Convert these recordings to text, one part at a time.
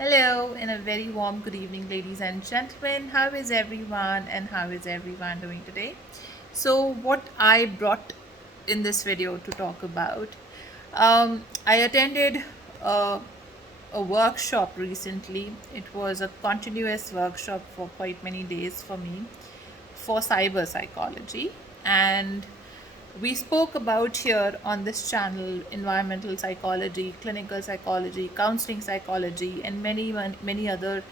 Hello, and a very warm good evening, ladies and gentlemen. How is everyone, and how is everyone doing today? So, what I brought in this video to talk about, I attended a, a workshop recently. It was a continuous workshop for quite many days for me for cyber psychology, and we spoke about here on this channel environmental psychology, clinical psychology, counseling psychology, and many other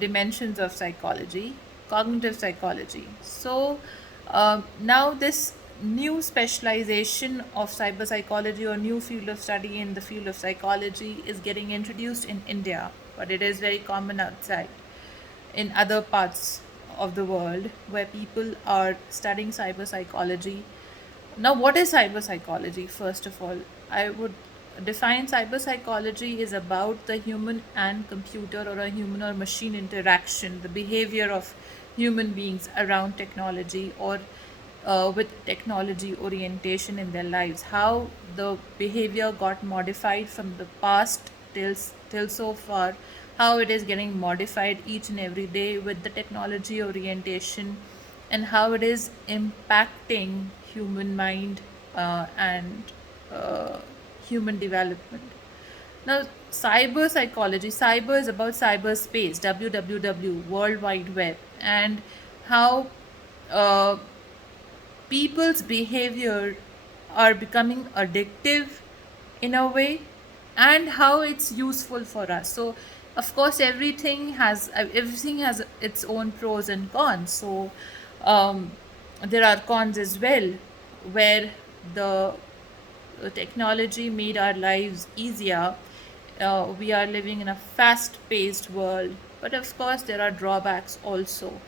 dimensions of psychology, cognitive psychology. So now this new specialization of cyber psychology or new field of study in the field of psychology is getting introduced in India, but it is very common outside in other parts of the world where people are studying cyber psychology. Now, what is cyber psychology? First of all, I would define cyber psychology is about the human and computer or a human or machine interaction, the behavior of human beings around technology or with technology orientation in their lives, how the behavior got modified from the past till so far, how it is getting modified each and every day with the technology orientation, and how it is impacting human mind and uh, human development. Now, cyber psychology, cyber is about cyberspace, www, World Wide Web, and how uh, people's behavior are becoming addictive in a way, and how it's useful for us. So of course everything has its own pros and cons. So um, there are cons as well, where the technology made our lives easier. We are living in a fast paced world, but of course, there are drawbacks also.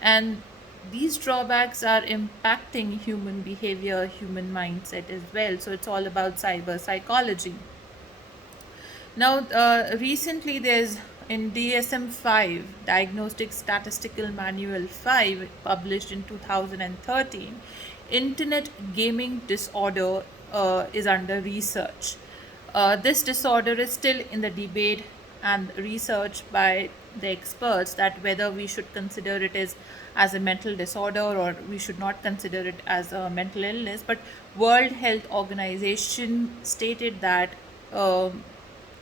And these drawbacks are impacting human behavior, human mindset as well. So, it's all about cyber psychology. Now, recently there's in DSM 5, Diagnostic Statistical Manual 5, published in 2013, Internet gaming disorder is under research. This disorder is still in the debate and research by the experts, that whether we should consider it as a mental disorder or we should not consider it as a mental illness. But World Health Organization stated that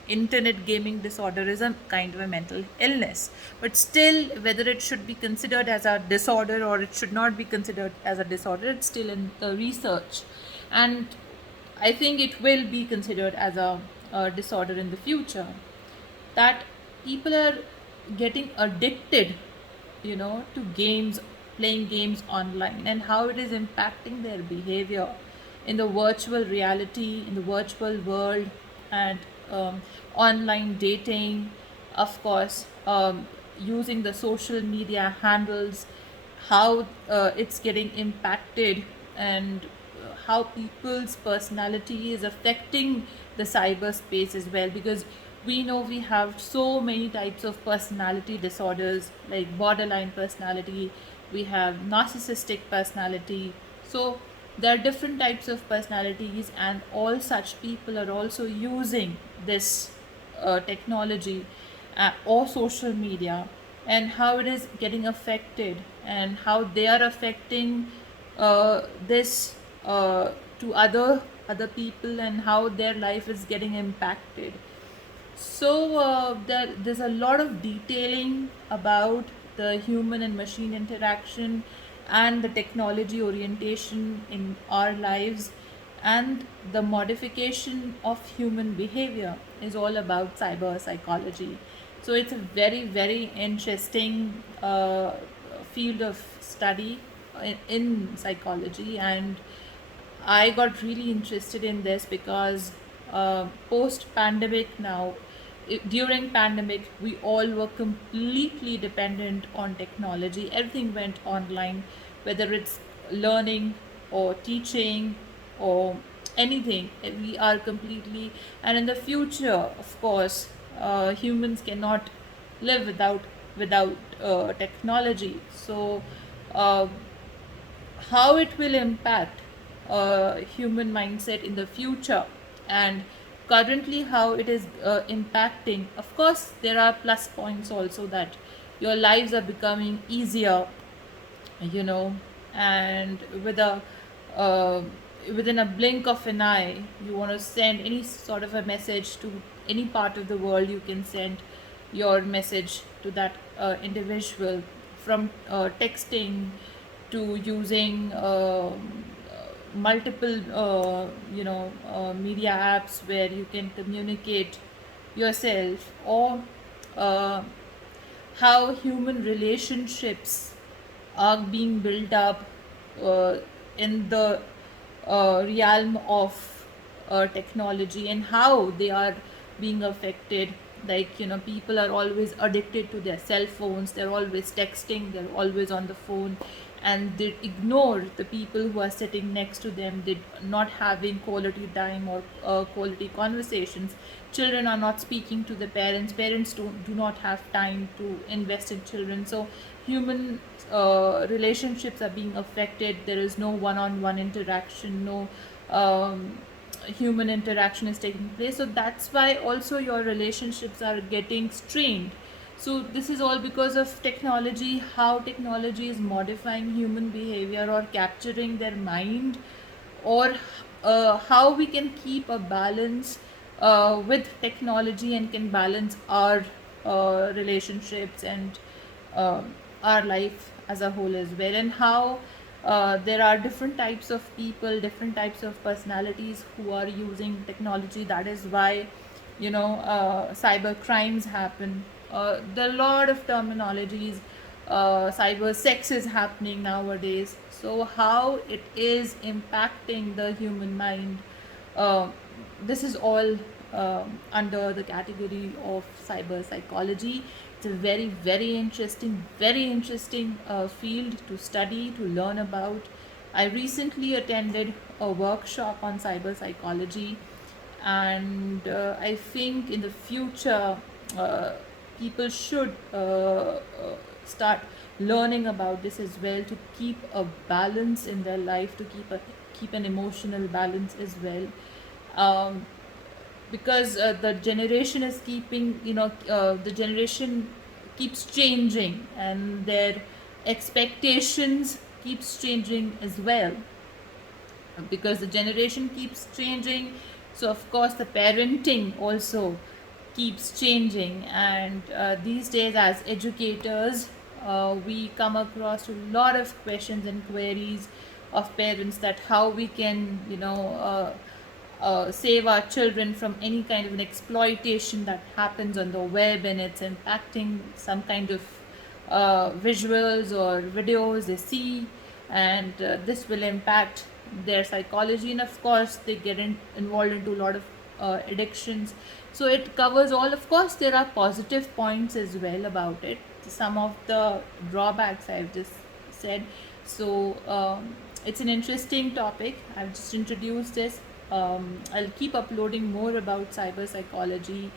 internet gaming disorder is a kind of a mental illness. But still, whether it should be considered as a disorder or it should not be considered as a disorder, it's still in the research. And I think it will be considered as a disorder in the future. That people are getting addicted, to games, playing games online, and how it is impacting their behavior in the virtual reality, in the virtual world, and online dating, of course, using the social media handles, how it's getting impacted, and how people's personality is affecting the cyberspace as well, because we know we have so many types of personality disorders like borderline personality, we have narcissistic personality. So there are different types of personalities, and all such people are also using this technology or social media, and how it is getting affected, and how they are affecting this to other people, and how their life is getting impacted. So there's a lot of detailing about the human and machine interaction and the technology orientation in our lives, and the modification of human behavior is all about cyber psychology. So it's a very, very interesting field of study in psychology, and I got really interested in this because post pandemic now, during pandemic, we all were completely dependent on technology. Everything went online, whether it's learning or teaching or anything. We are completely, and in the future, of course, humans cannot live without technology. So uh, how it will impact human mindset in the future, and currently how it is impacting. Of course, there are plus points also, that your lives are becoming easier, you know, and with a uh, within a blink of an eye, you want to send any sort of a message to any part of the world, you can send your message to that individual, from texting to using multiple media apps where you can communicate yourself, or uh, how human relationships are being built up uh, in the realm of technology, and how they are being affected. Like, people are always addicted to their cell phones, they're always texting, they're always on the phone, and they ignore the people who are sitting next to them. They not having quality time or quality conversations. Children are not speaking to the parents, parents do not have time to invest in children. So human relationships are being affected. There is no one-on-one interaction, no human interaction is taking place. So that's why also your relationships are getting strained. So this is all because of technology, how technology is modifying human behavior or capturing their mind, or how we can keep a balance with technology, and can balance our relationships and uh, our life as a whole as well. And how there are different types of people, different types of personalities who are using technology. That is why cyber crimes happen. There are a lot of terminologies. Cyber sex is happening nowadays. So how it is impacting the human mind, uh, this is all under the category of cyber psychology. It's a very, very interesting field to study, to learn about. I recently attended a workshop on cyber psychology, and I think in the future, uh, people should start learning about this as well, to keep a balance in their life, to keep an emotional balance as well. um, because the generation is keeping, the generation keeps changing, and their expectations keeps changing as well, because the generation keeps changing. So of course the parenting also keeps changing. And these days, as educators, we come across a lot of questions and queries of parents, that how we can save our children from any kind of an exploitation that happens on the web, and it's impacting some kind of visuals or videos they see, and this will impact their psychology. And of course they get involved into a lot of addictions. So it covers all. Of course there are positive points as well about it, some of the drawbacks I've just said. So it's an interesting topic. I've just introduced this. I'll keep uploading more about cyber psychology,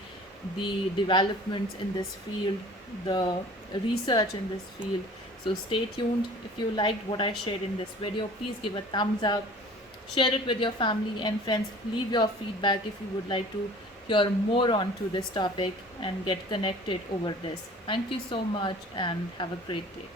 the developments in this field, the research in this field. So stay tuned. If you liked what I shared in this video, please give a thumbs up, share it with your family and friends, leave your feedback if you would like to hear more on to this topic and get connected over this. Thank you so much and have a great day.